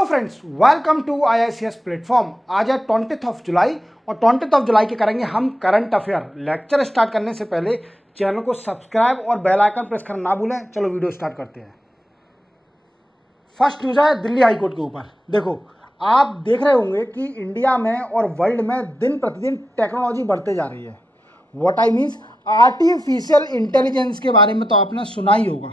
Hello friends, welcome to IICS platform. आज है 20th of July और 20th ऑफ जुलाई के करेंगे हम करंट अफेयर। लेक्चर स्टार्ट करने से पहले चैनल को सब्सक्राइब और बेल आइकन प्रेस करना ना भूलें। चलो वीडियो स्टार्ट करते हैं। फर्स्ट न्यूज़ है दिल्ली हाईकोर्ट के ऊपर। देखो, आप देख रहे होंगे कि इंडिया में और वर्ल्ड में दिन प्रतिदिन टेक्नोलॉजी बढ़ते जा रही है। What I means, artificial intelligence के बारे में तो आपने सुना ही होगा,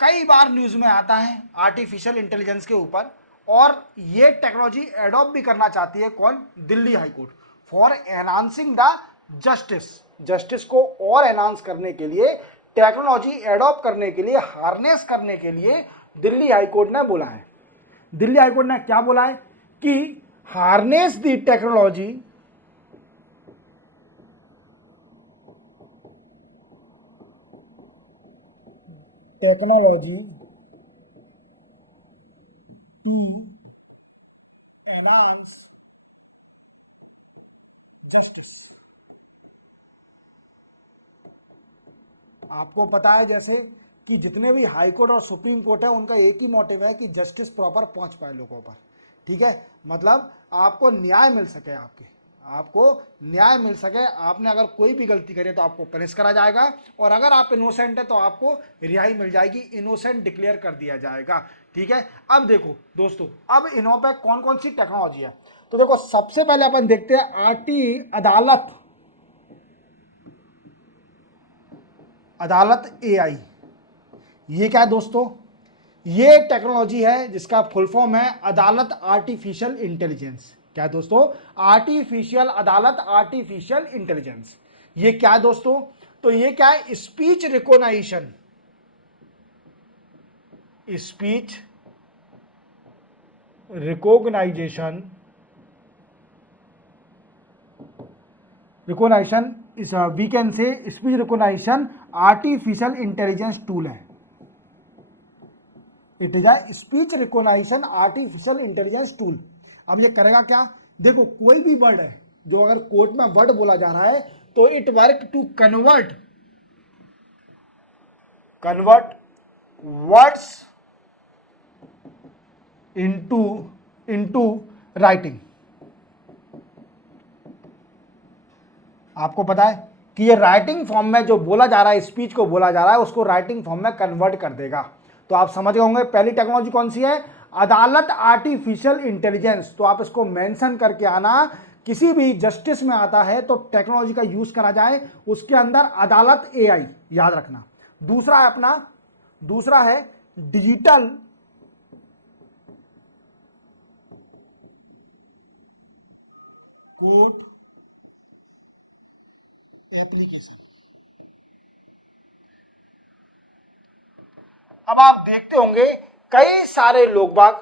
कई बार न्यूज में आता है आर्टिफिशियल इंटेलिजेंस के ऊपर। और ये टेक्नोलॉजी एडॉप्ट भी करना चाहती है कौन? Delhi high court, for enhancing the justice. Justice को और एनहांस करने के लिए, टेक्नोलॉजी एडॉप्ट करने के लिए, हार्नेस करने के लिए दिल्ली हाईकोर्ट ने बोला है। दिल्ली हाईकोर्ट ने क्या बोला है कि harness the technology technology to enhance justice. आपको पता है जैसे कि जितने भी हाई कोर्ट और सुप्रीम कोर्ट है उनका एक ही मोटिव है कि जस्टिस प्रॉपर पहुंच पाए लोगों पर। ठीक है, मतलब आपको न्याय मिल सके, आपको न्याय मिल सके। आपने अगर कोई भी गलती करी तो आपको पनिश करा जाएगा, और अगर आप इनोसेंट है तो आपको रिहाई मिल जाएगी, इनोसेंट डिक्लेयर कर दिया जाएगा। ठीक है, अब देखो दोस्तों, अब इनों पे कौन कौन सी टेक्नोलॉजी है। तो देखो, सबसे पहले अपन देखते हैं अदालत अदालत AI। ये क्या है दोस्तों? ये टेक्नोलॉजी है जिसका फुल फॉर्म है अदालत आर्टिफिशियल इंटेलिजेंस। क्या है दोस्तों? आर्टिफिशियल अदालत आर्टिफिशियल इंटेलिजेंस। ये क्या है दोस्तों? तो ये क्या है? Speech recognition, speech recognisation recognition इस we can say speech recognition artificial intelligence tool है। It is a speech recognition artificial intelligence tool. अब ये करेगा क्या? देखो, कोई भी वर्ड है जो अगर कोर्ट में वर्ड बोला जा रहा है तो it work to convert words into into writing. आपको पता है कि ये राइटिंग फॉर्म में जो बोला जा रहा है, स्पीच को बोला जा रहा है, उसको राइटिंग फॉर्म में कन्वर्ट कर देगा। तो आप समझ गए होंगे पहली टेक्नोलॉजी कौन सी है? अदालत आर्टिफिशियल इंटेलिजेंस। तो आप इसको मेंशन करके आना, किसी भी जस्टिस में आता है तो टेक्नोलॉजी का यूज करा जाए, उसके अंदर अदालत AI याद रखना। दूसरा है डिजिटल कोर्ट एप्लीकेशन। अब आप देखते होंगे कई सारे लोग बाग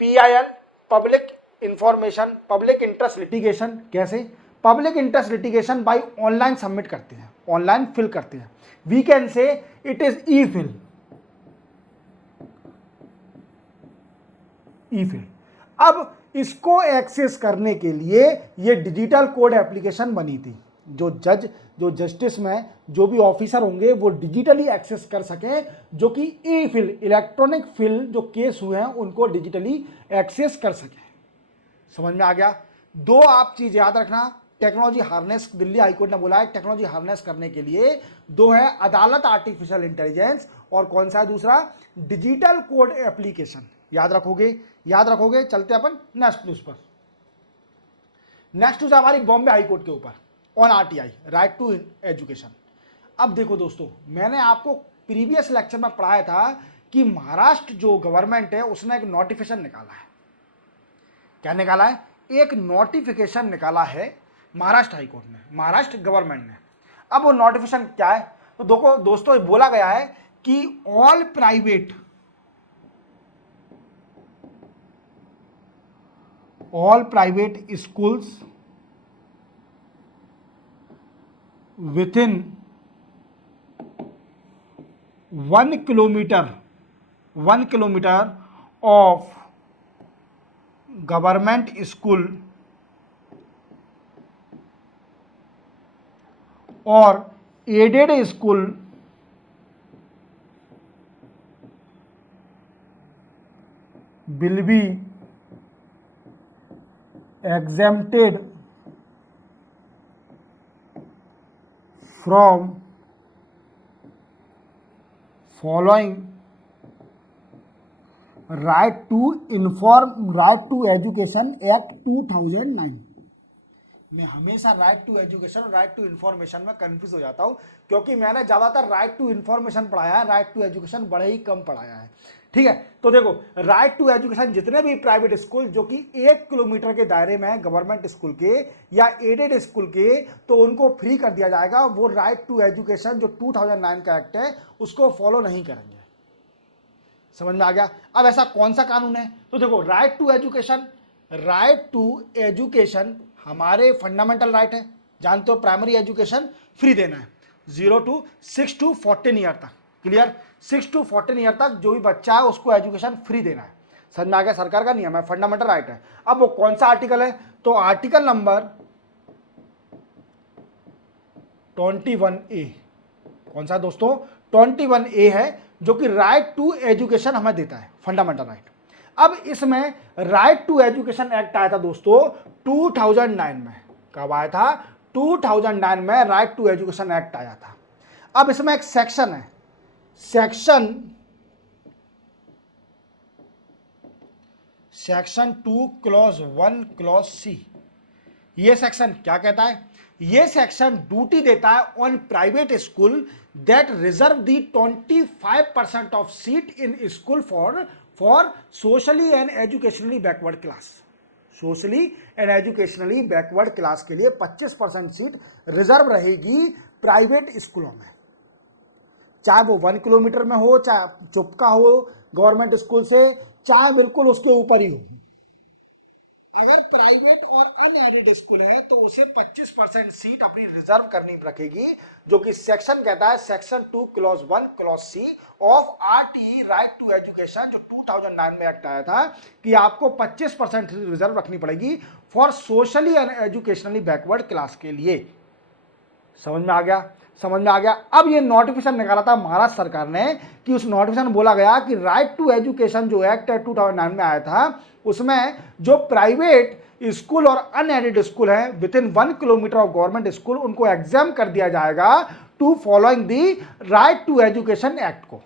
PIL, public information public interest litigation, कैसे public interest litigation by online submit करते हैं, ऑनलाइन फिल करते हैं। We can say it is e fill. अब इसको एक्सेस करने के लिए ये डिजिटल कोड एप्लीकेशन बनी थी, जो जस्टिस में जो भी ऑफिसर होंगे वो डिजिटली एक्सेस कर सकें, जो कि ई फिल, इलेक्ट्रॉनिक फिल, जो केस हुए हैं उनको डिजिटली एक्सेस कर सकें। समझ में आ गया? दो आप चीज याद रखना, टेक्नोलॉजी हार्नेस, दिल्ली हाईकोर्ट ने बोला है टेक्नोलॉजी हार्नेस करने के लिए दो है, अदालत आर्टिफिशियल इंटेलिजेंस, और कौन सा है दूसरा? Digital code application. याद रखोगे? याद रखोगे। चलते अपन नेक्स्ट न्यूज पर। नेक्स्ट न्यूज हमारी बॉम्बे हाईकोर्ट के ऊपर on RTI, right to education. अब देखो दोस्तों, मैंने आपको प्रीवियस लेक्चर में पढ़ाया था कि महाराष्ट्र जो गवर्नमेंट है उसने एक नोटिफिकेशन निकाला है। क्या निकाला है? एक नोटिफिकेशन निकाला है महाराष्ट्र हाईकोर्ट ने, महाराष्ट्र गवर्नमेंट ने। अब वो नोटिफिकेशन क्या है? तो देखो दोस्तों, बोला गया है कि all private schools within 1 kilometre of government school और aided school will be exempted from following right to education act 2009। मैं हमेशा राइट टू एजुकेशन और राइट टू इंफॉर्मेशन में कंफ्यूज हो जाता हूं, क्योंकि मैंने ज्यादातर राइट टू इंफॉर्मेशन पढ़ाया है, राइट टू एजुकेशन बड़े ही कम पढ़ाया है। ठीक है, तो देखो राइट टू एजुकेशन जितने भी प्राइवेट स्कूल जो कि 1 किलोमीटर के दायरे में है गवर्नमेंट स्कूल के या एडेड स्कूल के, तो उनको फ्री कर दिया जाएगा। वो राइट टू एजुकेशन जो 2009 का एक्ट है उसको फॉलो नहीं करेंगे। समझ में आ गया? अब ऐसा कौन सा कानून है? तो देखो राइट टू एजुकेशन हमारे फंडामेंटल राइट है, जानते हो। प्राइमरी एजुकेशन फ्री देना है 0 to 6 to 14 ईयर तक। क्लियर? 6 to 14 ईयर तक जो भी बच्चा है उसको एजुकेशन फ्री देना है। समझ में आ गया? सरकार का नियम है, फंडामेंटल राइट है। अब वो कौन सा आर्टिकल है? तो आर्टिकल नंबर 21A। कौन सा दोस्तों? 21A है, जो कि राइट टू एजुकेशन हमें देता है, फंडामेंटल राइट। अब इसमें राइट टू एजुकेशन एक्ट आया था दोस्तों 2009 में। कब आया था? 2009 में राइट टू एजुकेशन एक्ट आया था। अब इसमें एक सेक्शन है, सेक्शन 2 क्लॉज 1 क्लॉज C। ये सेक्शन क्या कहता है? ये सेक्शन ड्यूटी देता है on private school that reserve the 25% of seat in school for socially and educationally backward class. Socially and educationally backward class के लिए 25% सीट रिजर्व रहेगी प्राइवेट स्कूलों में, चाहे वो 1 किलोमीटर में हो, चाहे चुपका हो गवर्नमेंट स्कूल से, चाहे बिल्कुल उसके ऊपर ही हो। अगर प्राइवेट और अनएडेड स्कूल है तो उसे 25% सीट अपनी रिजर्व करनी रखेगी, जो कि सेक्शन कहता है section 2 clause 1 clause C of RTE right to education, जो 2009 में एक्ट आया था कि आपको 25% रिजर्व रखनी पड़ेगी for socially and educationally backward class के लिए। समझ में आ गया? समझ में आ गया? अब ये नोटिफिकेशन निकाला था महाराष्ट्र सरकार ने कि उस नोटिफिकेशन में बोला गया कि राइट टू एजुकेशन जो एक्ट 2009 में आया था उसमें जो प्राइवेट स्कूल और अनएडेड स्कूल है within 1 kilometre of government school, उनको एग्जाम कर दिया जाएगा to following the right to education act को।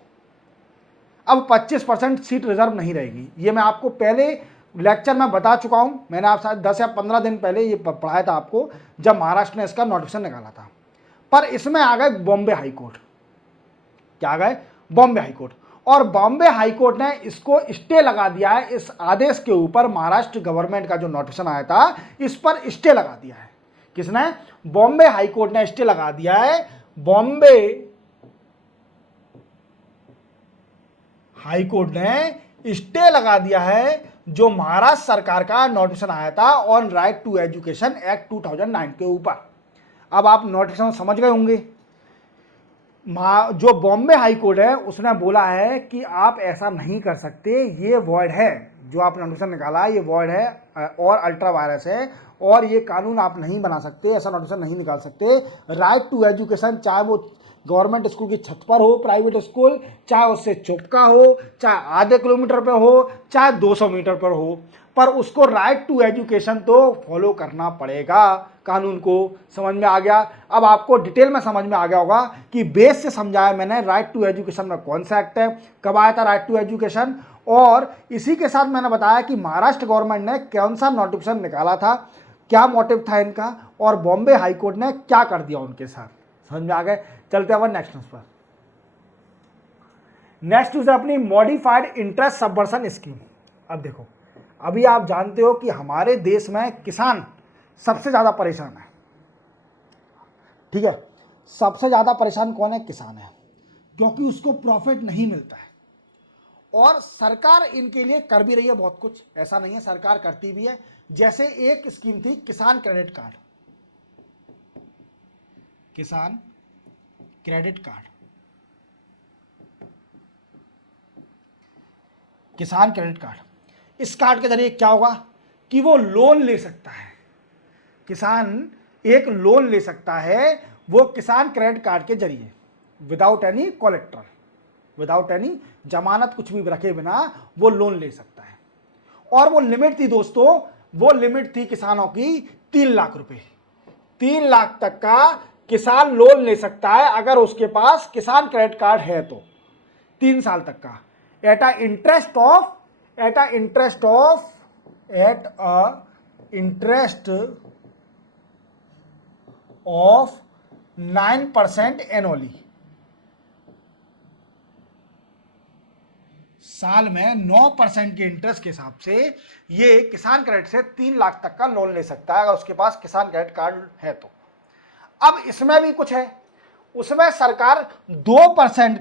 अब 25% सीट रिजर्व नहीं रहेगी। ये मैं आपको पहले लेक्चर में बता चुका हूं, मैंने आप शायद 10 या 15 दिन पहले ये पढ़ाया था आपको, जब महाराष्ट्र ने इसका नोटिफिकेशन निकाला था। पर इसमें आ गए बॉम्बे हाई कोर्ट। क्या आ गए? Bombay high court. और बॉम्बे हाई कोर्ट ने इसको स्टे लगा दिया है, इस आदेश के ऊपर महाराष्ट्र गवर्नमेंट का जो नोटिफिकेशन आया था इस पर स्टे लगा दिया है। किसने? बॉम्बे हाई कोर्ट ने स्टे लगा दिया है। बॉम्बे हाई कोर्ट ने स्टे लगा दिया है जो महाराष्ट्र सरकार का नोटिफिकेशन आया था on right to education act 2009 के ऊपर। अब आप नोटिफिकेशन समझ गए होंगे। जो बॉम्बे हाई कोर्ट है उसने बोला है कि आप ऐसा नहीं कर सकते, ये वॉइड है, जो आपने नोटिफिकेशन निकाला है ये वॉइड है और अल्ट्रा वायरस है, और ये कानून आप नहीं बना सकते, ऐसा नोटिफिकेशन नहीं निकाल सकते। राइट टू एजुकेशन चाहे वो गवर्नमेंट स्कूल की छत पर हो प्राइवेट स्कूल, चाहे उससे चुपका हो, चाहे आधे किलोमीटर पर हो, चाहे 200 मीटर पर हो, पर उसको राइट टू एजुकेशन तो फॉलो करना पड़ेगा कानून को। समझ में आ गया? अब आपको डिटेल में समझ में आ गया होगा कि बेस से समझाया मैंने राइट टू एजुकेशन में कौन सा एक्ट है, कब आया था राइट टू एजुकेशन, और इसी के साथ मैंने बताया कि महाराष्ट्र गवर्नमेंट ने कौन सा नोटिफिकेशन निकाला था, क्या मोटिव था इनका, और बॉम्बे हाई कोर्ट ने क्या कर दिया उनके साथ। समझ में आ गए? चलते हैं नेक्स्ट न्यूज पर। नेक्स्ट न्यूज है अपनी मॉडिफाइड इंटरेस्ट सबवर्सन स्कीम। अब देखो, अभी आप जानते हो कि हमारे देश में किसान सबसे ज्यादा परेशान है। ठीक है, सबसे ज्यादा परेशान कौन है? किसान है, क्योंकि उसको प्रॉफिट नहीं मिलता है। और सरकार इनके लिए कर भी रही है बहुत कुछ, ऐसा नहीं है, सरकार करती भी है। जैसे एक स्कीम थी किसान क्रेडिट कार्ड, किसान क्रेडिट कार्ड, किसान क्रेडिट कार्ड। इस कार्ड के जरिए क्या होगा कि वो लोन ले सकता है, किसान एक लोन ले सकता है वो किसान क्रेडिट कार्ड के जरिए, without any collateral, without any जमानत कुछ भी रखे बिना वो लोन ले सकता है। और वो लिमिट थी दोस्तों, वो लिमिट थी किसानों की 3 लाख रुपए। 3 लाख तक का किसान लोन ले सकता है अगर उसके पास किसान क्रेडिट कार्ड है तो, 3 साल तक का, eight a interest of 9% annually. साल में 9% के इंटरेस्ट के हिसाब से ये किसान क्रेडिट से 3 लाख तक का लोन ले सकता है अगर उसके पास किसान क्रेडिट कार्ड है तो। अब इसमें भी कुछ है, उसमें सरकार 2%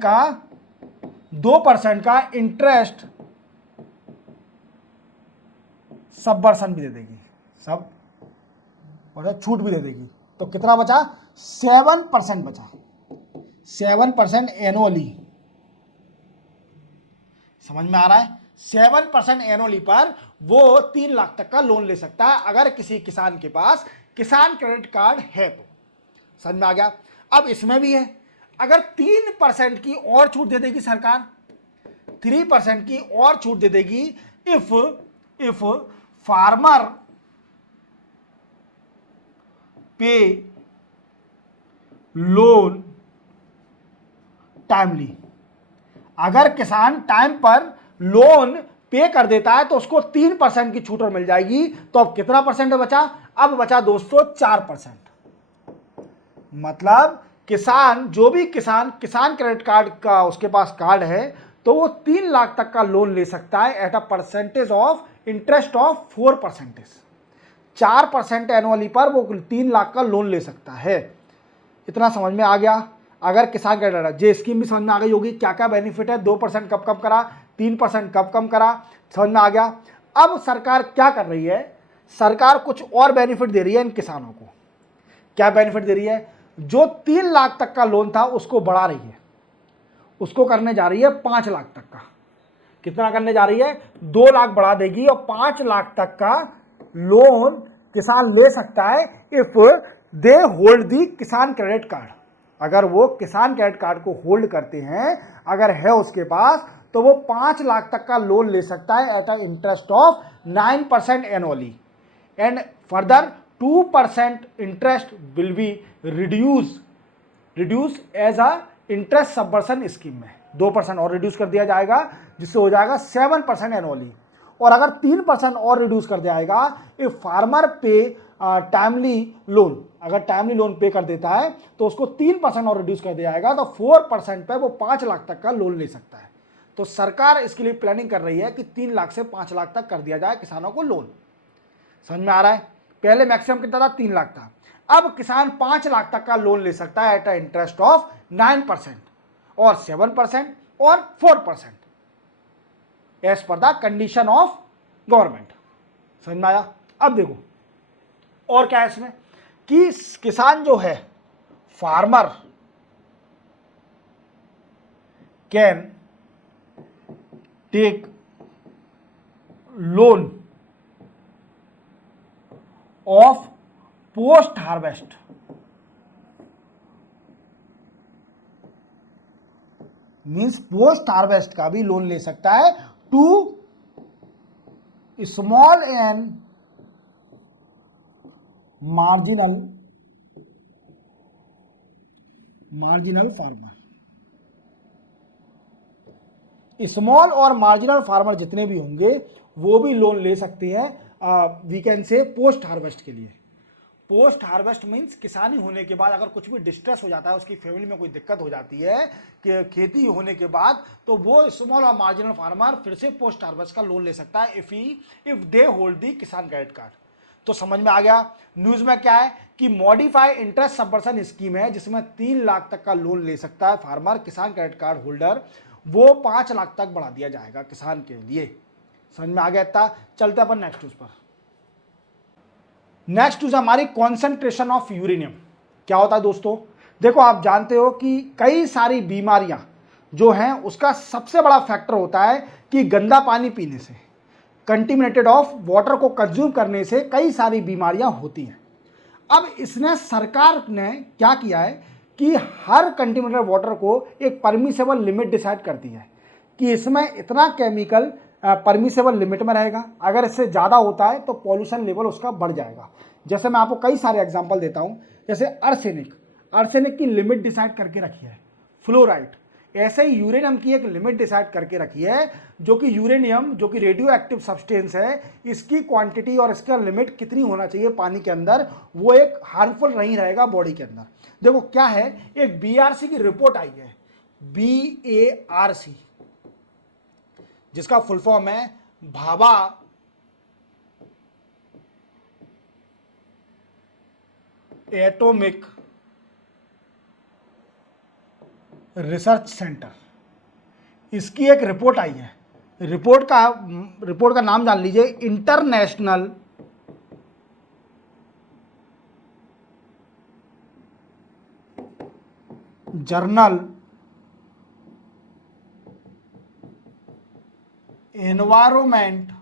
का इंटरेस्ट सबवर्सन भी दे देगी, सब और छूट भी दे देगी। तो कितना बचा? 7% बचा, 7% एनुअली। समझ में आ रहा है? 7% एनुअली पर वो 3 लाख तक का लोन ले सकता है अगर किसी किसान के पास किसान क्रेडिट कार्ड है तो। समझ में आ गया? अब इसमें भी है, अगर 3% की और छूट दे देगी सरकार, 3% की और छूट दे देगी इफ फार्मर पे लोन टाइमली। अगर किसान टाइम पर लोन पे कर देता है तो उसको 3% की छूट और मिल जाएगी। तो अब कितना परसेंट बचा? अब बचा दोस्तों 4%। मतलब किसान, जो भी किसान क्रेडिट कार्ड का उसके पास कार्ड है तो वो 3 लाख तक का लोन ले सकता है at a percentage of interest of 4%। 4% annually पर वो 3 लाख का लोन ले सकता है। इतना समझ में आ गया? अगर किसान क्रेडिट कार्ड, ये स्कीम भी समझ में आ गई होगी, क्या क्या बेनिफिट है, 2% कब कम करा, 3% कब कम करा, समझ में आ गया। अब सरकार क्या कर रही है? सरकार कुछ और बेनिफिट दे रही है इन किसानों को। क्या बेनिफिट दे रही है? जो 3 लाख तक का लोन था उसको बढ़ा रही है, उसको करने जा रही है 5 लाख तक का। कितना करने जा रही है? 2 लाख बढ़ा देगी और 5 लाख तक का लोन किसान ले सकता है इफ दे होल्ड दी किसान क्रेडिट कार्ड। अगर वो किसान क्रेडिट कार्ड को होल्ड करते हैं, अगर है उसके पास, तो वो 5 लाख तक का लोन ले सकता है at a interest of 9% annually and further 2% interest will be reduce as a interest subversion scheme में। 2% और रिड्यूस कर दिया जाएगा जिससे हो जाएगा 7% एनुअली। और अगर 3% और रिड्यूस कर दिया जाएगा इफ फार्मर पे टाइमली लोन, अगर टाइमली लोन पे कर देता है तो उसको 3% और रिड्यूस कर दिया जाएगा, तो 4% पे वो 5 लाख तक का लोन ले सकता है। तो सरकार इसके लिए प्लानिंग कर रही है कि 3 लाख से 5 लाख तक कर दिया जाए किसानों को लोन। समझ में आ रहा है? पहले मैक्सिमम कितना था? 3 लाख था। अब किसान 5 लाख तक का लोन ले सकता है एट अ इंटरेस्ट ऑफ 9% और 7% और 4% as per the condition of government. समझ में आया? अब देखो और क्या है इसमें कि किसान जो है, farmer can take loan of post harvest. Means post harvest का भी लोन ले सकता है to small and marginal farmer. Small और मार्जिनल फार्मर जितने भी होंगे वो भी लोन ले सकते हैं we can say post harvest के लिए। पोस्ट हार्वेस्ट मीन्स किसानी होने के बाद अगर कुछ भी डिस्ट्रेस हो जाता है, उसकी फैमिली में कोई दिक्कत हो जाती है कि खेती होने के बाद, तो वो स्मॉल और मार्जिनल फार्मर फिर से पोस्ट हार्वेस्ट का लोन ले सकता है इफ दे होल्ड दी किसान क्रेडिट कार्ड। तो समझ में आ गया? न्यूज में क्या है कि मॉडिफाई इंटरेस्ट सबवर्सन स्कीम है जिसमें 3 लाख तक का लोन ले सकता है फार्मर किसान क्रेडिट कार्ड होल्डर, वो 5 लाख तक बढ़ा दिया जाएगा किसान के लिए। समझ में आ गया? इतना चलते अपन नेक्स्ट न्यूज पर। नेक्स्ट न्यूज हमारी कॉन्सेंट्रेशन ऑफ यूरेनियम। क्या होता है दोस्तों? देखो आप जानते हो कि कई सारी बीमारियां जो हैं उसका सबसे बड़ा फैक्टर होता है कि गंदा पानी पीने से, कंटिमिनेटेड ऑफ वाटर को कंज्यूम करने से कई सारी बीमारियां होती हैं। अब इसने सरकार ने क्या किया है कि हर कंटिमिनेटेड वाटर को एक परमिसेबल लिमिट डिसाइड कर दी है कि इसमें इतना केमिकल परमिसेबल लिमिट में रहेगा, अगर इससे ज़्यादा होता है तो पॉल्यूशन लेवल उसका बढ़ जाएगा। जैसे मैं आपको कई सारे एग्जांपल देता हूँ, जैसे आर्सेनिक की लिमिट डिसाइड करके रखी है, फ्लोराइड, ऐसे ही यूरेनियम की एक लिमिट डिसाइड करके रखी है, जो कि यूरेनियम जो कि रेडियो एक्टिव सब्सटेंस है, इसकी क्वांटिटी और इसका लिमिट कितनी होना चाहिए पानी के अंदर, वो एक हार्मफुल नहीं रहेगा बॉडी के अंदर। देखो क्या है, एक बीआरसी की रिपोर्ट आई है, BARC, जिसका फुल फॉर्म है भाभा एटॉमिक रिसर्च सेंटर, इसकी एक रिपोर्ट आई है। रिपोर्ट का नाम जान लीजिए, international journal environment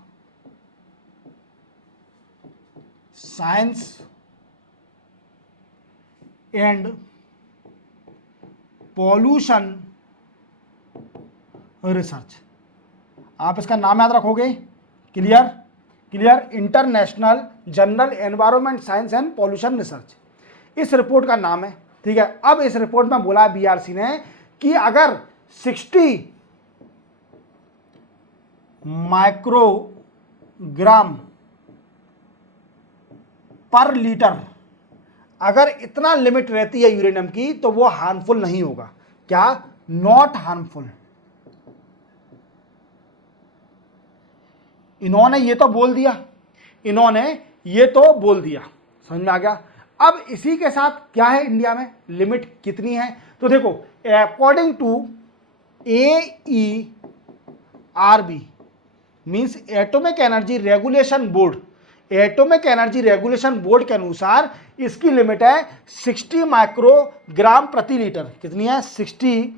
science and pollution research. आप इसका नाम याद रखोगे, clear, international journal environment science and pollution research, इस रिपोर्ट का नाम है। ठीक है, अब इस रिपोर्ट में बोला बीआरसी ने कि अगर 60 माइक्रोग्राम पर लीटर, अगर इतना लिमिट रहती है यूरेनियम की तो वो हार्मफुल नहीं होगा। क्या? Not harmful. इन्होंने ये तो बोल दिया, समझ में आ गया। अब इसी के साथ क्या है, इंडिया में लिमिट कितनी है, तो देखो according to AERB means atomic energy regulation board के अनुसार इसकी लिमिट है 60 माइक्रोग्राम प्रति लीटर। कितनी है? 60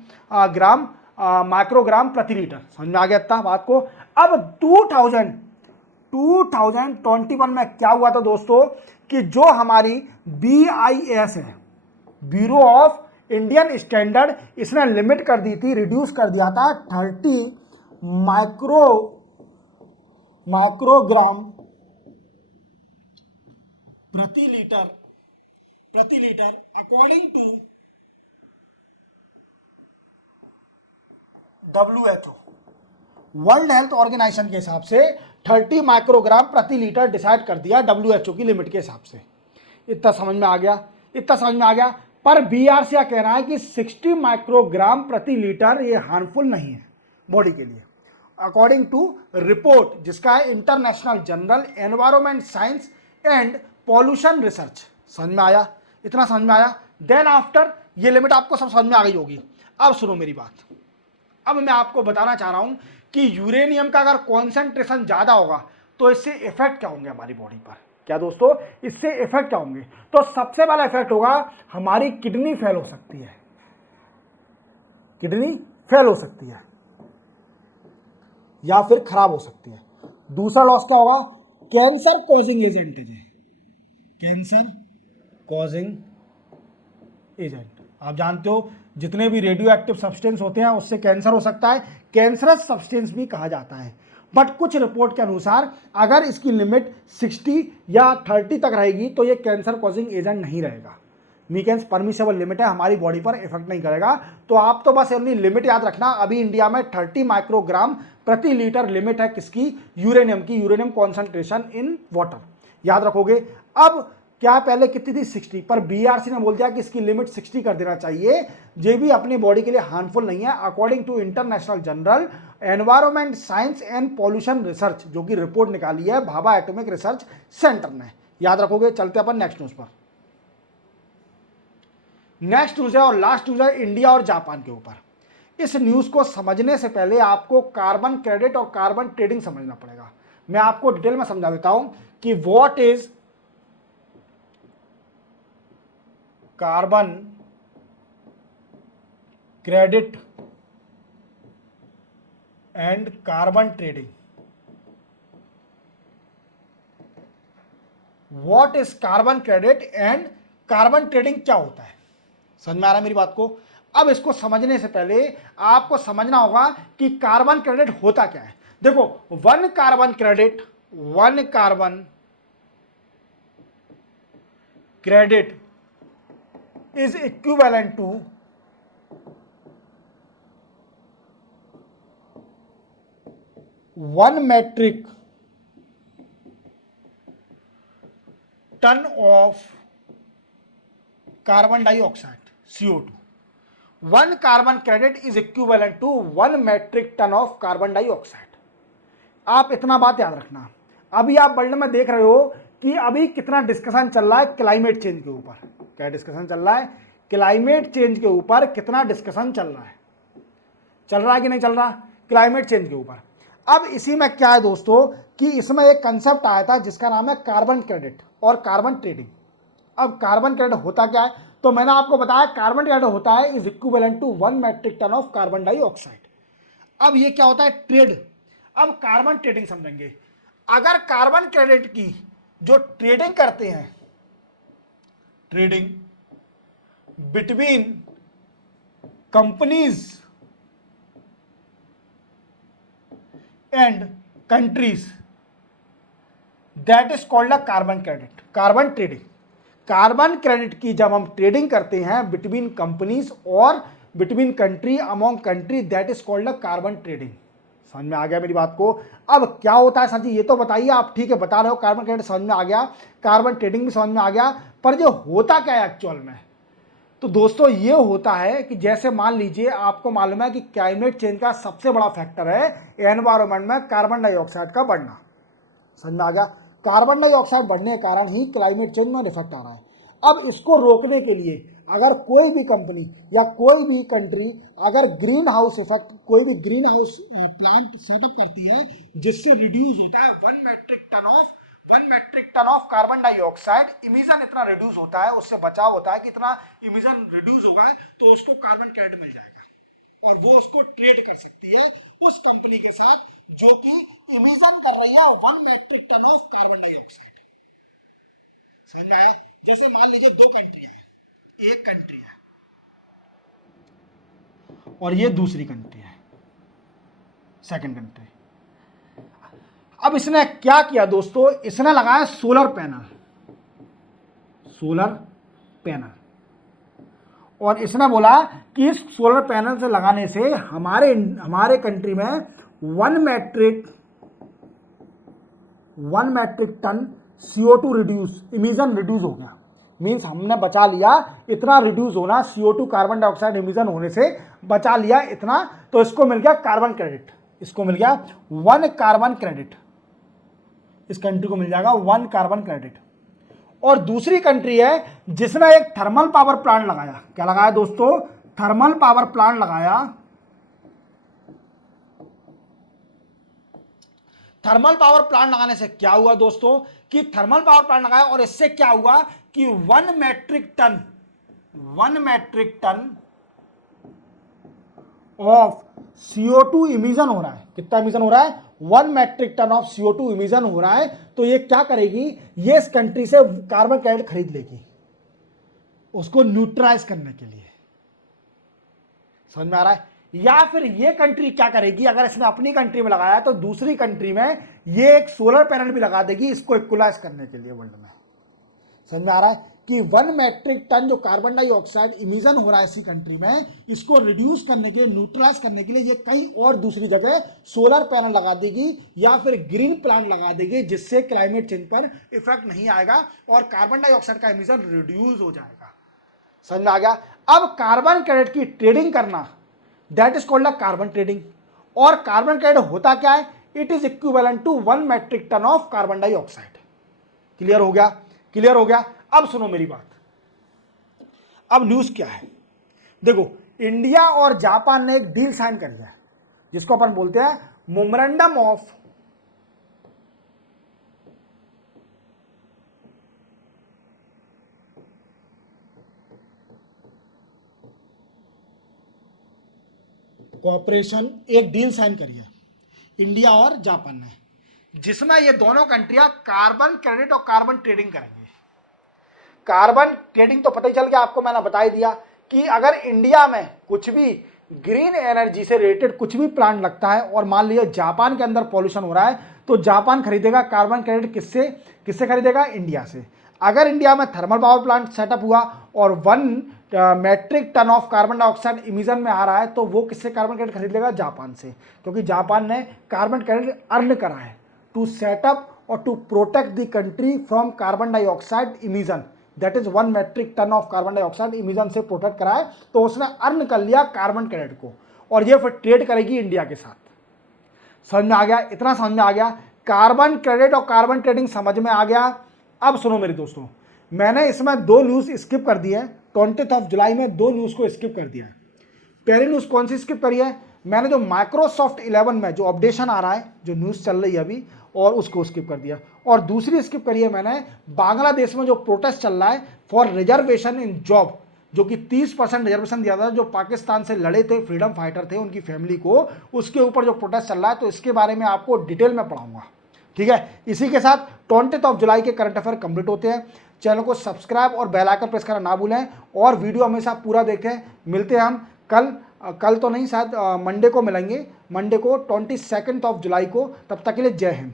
माइक्रोग्राम प्रति लीटर। समझ में आ गया इतना बात को। अब 2021 में क्या हुआ था दोस्तों, कि जो हमारी BIS है, ब्यूरो ऑफ इंडियन स्टैंडर्ड, इसने लिमिट कर दी थी, रिड्यूस कर दिया था 30 माइक्रोग्राम प्रति litre according to WHO, world health organisation के हिसाब से 30 माइक्रोग्राम प्रति लीटर डिसाइड कर दिया WHO की लिमिट के हिसाब से। इतना समझ में आ गया। पर बीआरसी क्या कह रहा है कि 60 माइक्रोग्राम प्रति लीटर ये हार्मफुल नहीं है बॉडी के लिए, अकॉर्डिंग टू रिपोर्ट जिसका है international journal environment science and pollution research. समझ में आया? इतना समझ में आया। देन आफ्टर ये लिमिट आपको सब समझ में आ गई होगी। अब सुनो मेरी बात, अब मैं आपको बताना चाह रहा हूं कि यूरेनियम का अगर कॉन्सेंट्रेशन ज्यादा होगा तो इससे इफेक्ट क्या होंगे हमारी बॉडी पर। क्या दोस्तों, इससे इफेक्ट क्या होंगे? तो सबसे पहला इफेक्ट होगा, हमारी किडनी फेल हो सकती है, या फिर खराब हो सकती है। दूसरा लॉस क्या होगा? Cancer causing agent. आप जानते हो जितने भी रेडियो एक्टिव सब्सटेंस होते हैं उससे कैंसर हो सकता है, कैंसरस सब्सटेंस भी कहा जाता है। बट कुछ रिपोर्ट के अनुसार अगर इसकी लिमिट 60 या 30 तक रहेगी तो ये कैंसर कॉजिंग एजेंट नहीं रहेगा। मीकेंस परमिसेबल लिमिट है, हमारी बॉडी पर इफेक्ट नहीं करेगा। तो आप तो बस अपनी लिमिट याद रखना। अभी इंडिया में 30 माइक्रोग्राम प्रति लीटर लिमिट है किसकी? यूरेनियम की, यूरेनियम कॉन्सेंट्रेशन इन वाटर, याद रखोगे। अब क्या पहले कितनी थी? 60, पर बीआरसी ने बोल दिया कि इसकी लिमिट 60 कर देना चाहिए। ये भी अपनी बॉडी के लिए हार्मफुल नहीं है, according to international journal environment science and pollution research, जो कि रिपोर्ट निकाली है भाभा एटॉमिक रिसर्च सेंटर ने, याद रखोगे। चलते अपन नेक्स्ट न्यूज पर। नेक्स्ट न्यूज है और लास्ट न्यूज है इंडिया और जापान के ऊपर। इस न्यूज को समझने से पहले आपको कार्बन क्रेडिट और कार्बन ट्रेडिंग समझना पड़ेगा। मैं आपको डिटेल में समझा देता हूं कि what is carbon credit and carbon trading. What is carbon credit and carbon trading क्या होता है? समझ में आ रहा है मेरी बात को? अब इसको समझने से पहले आपको समझना होगा कि कार्बन क्रेडिट होता क्या है। देखो, one carbon credit is equivalent to 1 metric ton of carbon dioxide CO2. 1 carbon credit is equivalent to 1 metric ton of carbon dioxide. आप इतना बात याद रखना। अभी आप वर्ल्ड में देख रहे हो कि अभी कितना डिस्कशन चल रहा है क्लाइमेट चेंज के ऊपर। क्या डिस्कशन चल रहा है? क्लाइमेट चेंज के ऊपर कितना डिस्कशन चल रहा है? चल रहा है कि नहीं चल रहा? क्लाइमेट चेंज के ऊपर। अब इसी में क्या है दोस्तों कि इसमें एक कंसेप्ट आया था जिसका नाम है कार्बन क्रेडिट और कार्बन ट्रेडिंग। अब कार्बन क्रेडिट होता क्या है? तो मैंने आपको बताया कार्बन क्रेडिट होता है is equivalent to 1 metric ton of carbon dioxide. अब ये क्या होता है? ट्रेड। अब कार्बन ट्रेडिंग समझेंगे। अगर कार्बन क्रेडिट की जो ट्रेडिंग करते हैं, trading between companies and countries, that is called a carbon credit, carbon trading. Carbon credit की जब हम ट्रेडिंग करते हैं बिटवीन कंपनीज और between country, among country, that is called a carbon trading. समझ में आ गया मेरी बात को? अब क्या होता है सर जी ये तो बताइए आप। ठीक है बता रहे हो कार्बन क्रेडिट समझ में आ गया, कार्बन ट्रेडिंग भी समझ में आ गया, पर जो होता क्या है एक्चुअल में? तो दोस्तों ये होता है कि जैसे मान लीजिए आपको मालूम है कि क्लाइमेट चेंज का सबसे बड़ा फैक्टर है एनवायरनमेंट में कार्बन डाइऑक्साइड का बढ़ना। समझ में आ गया? कार्बन डाइऑक्साइड बढ़ने के कारण ही क्लाइमेट चेंज में इफेक्ट आ रहा है। अब इसको रोकने के लिए अगर कोई भी कंपनी या कोई भी कंट्री अगर ग्रीन हाउस इफेक्ट, कोई भी ग्रीन हाउस प्लांट सेटअप करती है जिससे रिड्यूस होता है 1 metric ton of carbon dioxide emission, इतना रिड्यूस होता है, उससे बचाव होता है कि इतना इमिशन रिड्यूस होगा तो उसको कार्बन क्रेडिट मिल जाएगा और वो उसको ट्रेड कर सकती है उस कंपनी के साथ जो कि इमिशन कर रही है 1 metric ton of carbon dioxide. समझ में आया? जैसे मान लीजिए दो कंट्री है, एक कंट्री है और ये दूसरी कंट्री है, सेकंड कंट्री। अब इसने क्या किया दोस्तों? इसने लगाया सोलर पैनल, सोलर पैनल, और इसने बोला कि इस सोलर पैनल से लगाने से हमारे कंट्री में 1 metric ton CO2 reduce, emission reduce हो गया। मीन्स हमने बचा लिया इतना रिड्यूस होना, CO2 कार्बन डाइऑक्साइड इमिशन होने से बचा लिया इतना, तो इसको मिल गया कार्बन क्रेडिट, इसको मिल गया 1 कार्बन क्रेडिट, इस कंट्री को मिल जाएगा 1 कार्बन क्रेडिट। और दूसरी कंट्री है जिसने एक थर्मल पावर प्लांट लगाया। क्या लगाया दोस्तों? थर्मल पावर प्लांट लगाया। थर्मल पावर प्लांट लगाने से क्या हुआ दोस्तों कि थर्मल पावर प्लांट लगाया और इससे क्या हुआ कि 1 metric ton of CO2 emission हो रहा है। कितना इमिशन हो रहा है? 1 metric ton of CO2 emission हो रहा है। तो ये क्या करेगी? ये इस कंट्री से कार्बन क्रेडिट खरीद लेगी उसको न्यूट्रलाइज करने के लिए। समझ में आ रहा है? या फिर ये कंट्री क्या करेगी, अगर इसने अपनी कंट्री में लगाया तो दूसरी कंट्री में ये एक सोलर पैनल भी लगा देगी इसको इक्वलाइज करने के लिए वर्ल्ड में। समझ में आ रहा है कि 1 मेट्रिक टन जो कार्बन डाइऑक्साइड इमिशन हो रहा है इसी कंट्री में, इसको रिड्यूस करने के लिए, न्यूट्रलाइज करने के लिए ये कहीं और दूसरी जगह सोलर पैनल लगा देगी या फिर ग्रीन प्लांट लगा देगी जिससे क्लाइमेट चेंज पर इफेक्ट नहीं आएगा और कार्बन डाइऑक्साइड का इमिशन रिड्यूस हो जाएगा। समझ में आ गया? अब कार्बन क्रेडिट की ट्रेडिंग करना, that is called a carbon trading. और कार्बन क्रेडिट होता क्या है? It is equivalent to 1 metric ton of carbon dioxide. Clear हो गया? क्लियर हो गया? अब सुनो मेरी बात। अब न्यूज क्या है देखो, इंडिया और जापान ने एक डील साइन कर लिया है जिसको अपन बोलते हैं मेमोरेंडम ऑफ कोऑपरेशन। एक डील साइन करी है इंडिया और जापान ने जिसमें ये दोनों कंट्रियां कार्बन क्रेडिट और कार्बन ट्रेडिंग करेंगे। कार्बन ट्रेडिंग तो पता ही चल गया आपको, मैंने बता ही दिया कि अगर इंडिया में कुछ भी ग्रीन एनर्जी से रिलेटेड कुछ भी प्लांट लगता है और मान लीजिए जापान के अंदर पॉल्यूशन हो रहा है, तो जापान खरीदेगा कार्बन क्रेडिट किससे? किससे खरीदेगा? इंडिया से। अगर इंडिया में थर्मल पावर प्लांट सेटअप हुआ और 1 metric ton of carbon dioxide emission में आ रहा है, तो वो किससे कार्बन क्रेडिट खरीद लेगा? जापान से, क्योंकि जापान ने कार्बन क्रेडिट अर्न करा है टू सेटअप और to protect the country from carbon dioxide emission, that is 1 metric ton of carbon dioxide emission से प्रोटेक्ट करा है, तो उसने अर्न कर लिया कार्बन क्रेडिट को, और ये फिर ट्रेड करेगी इंडिया के साथ। समझ में आ गया? इतना समझ में आ गया? कार्बन क्रेडिट और कार्बन ट्रेडिंग समझ में आ गया। अब सुनो मेरे दोस्तों, मैंने इसमें 2 न्यूज़ स्किप कर दी है। 20 जुलाई में 2 न्यूज़ को स्किप कर दिया है। पहली न्यूज़ कौन सी स्किप करी है? मैंने जो माइक्रोसॉफ्ट 11 में जो अपडेशन आ रहा है, जो न्यूज़ चल रही है अभी, और उसको स्किप कर दिया। और दूसरी स्किप करी है मैंने बांग्लादेश में जो प्रोटेस्ट चल रहा है फॉर रिजर्वेशन इन जॉब, जो कि 30% रिजर्वेशन दिया था जो पाकिस्तान से लड़े थे, फ्रीडम फाइटर थे, उनकी फैमिली को, उसके ऊपर जो प्रोटेस्ट चल रहा है, तो इसके बारे में आपको डिटेल में पढ़ाऊंगा। ठीक है, इसी के साथ 20 जुलाई के करंट अफेयर कंप्लीट होते हैं। चैनल को सब्सक्राइब और बेल आइकन प्रेस करना ना भूलें, और वीडियो हमेशा पूरा देखें। मिलते हैं हम कल तो नहीं, शायद मंडे को मिलेंगे, मंडे को 22 जुलाई को। तब तक के लिए जय हिंद।